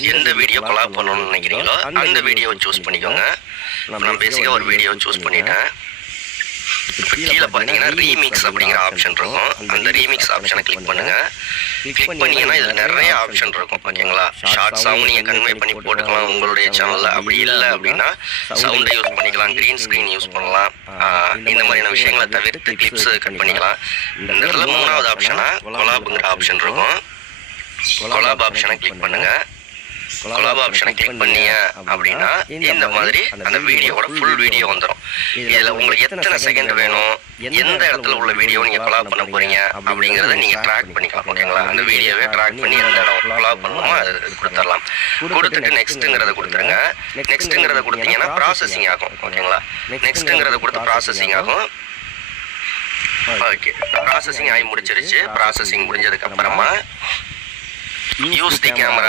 எந்த video collab பண்ணணும்னு நினைக்கிறீங்களோ அந்த வீடியோவை சூஸ் பண்ணிக்கோங்க. நான் பேசிக்காக ஒரு வீடியோ சூஸ் பண்ணிட்டேன். இப்போ கீழே பார்த்தீங்கன்னா ரீமிக்ஸ் அப்படிங்கிற ஆப்ஷன் இருக்கும். அந்த ரீமிக்ஸ் ஆப்ஷனை கிளிக் பண்ணுங்க. கிளிக் பண்ணீங்கன்னா இதில் நிறைய ஆப்ஷன் இருக்கும். ஓகேங்களா ஷார்ட்ஸாகவும் நீங்கள் கன்வே பண்ணி போட்டுக்கலாம். உங்களுடைய சேனலில் அப்படி இல்லை அப்படின்னா சவுண்டை யூஸ் பண்ணிக்கலாம். க்ரீன் ஸ்க்ரீன் யூஸ் பண்ணலாம். இந்த மாதிரியான விஷயங்களை தவிர்த்து கிளிப்ஸ் கட் பண்ணிக்கலாம். இந்த இடத்துல மூணாவது ஆப்ஷனாக கொலாபுங்கிற ஆப்ஷன் இருக்கும் கொலாப் ஆப்ஷனை கிளிக் பண்ணுங்க கொலாப் ஆப்ஷனை கிளிக் பண்ணீங்க அப்படின்னா இந்த மாதிரி அந்த வீடியோவோட ஃபுல் வீடியோ வந்துடும் இதில் உங்களுக்கு எத்தனை செகண்ட் வேணும் எந்த இடத்துல உள்ள வீடியோ நீங்கள் கொலாப் பண்ண போறீங்க அப்படிங்கிறத நீங்கள் ட்ராக் பண்ணிக்கலாம். ஓகேங்களா? அந்த வீடியோவே ட்ராக் பண்ணி எந்த இடம் கொலாப் பண்ணணுமோ அது கொடுத்துடலாம். கொடுத்துட்டு நெக்ஸ்ட்டுங்கிறத கொடுத்துருங்க. நெக்ஸ்ட்டுங்கிறத கொடுத்தீங்கன்னா ப்ராசஸிங் ஆகும். ஓகேங்களா? நெக்ஸ்ட்டுங்கிறத கொடுத்து ப்ராசஸிங் ஆகும். ஓகே ப்ராசஸிங் ஆகி முடிச்சிருச்சு. ப்ராசஸிங் முடிஞ்சதுக்கு அப்புறமா யூஸ் தி கேமரா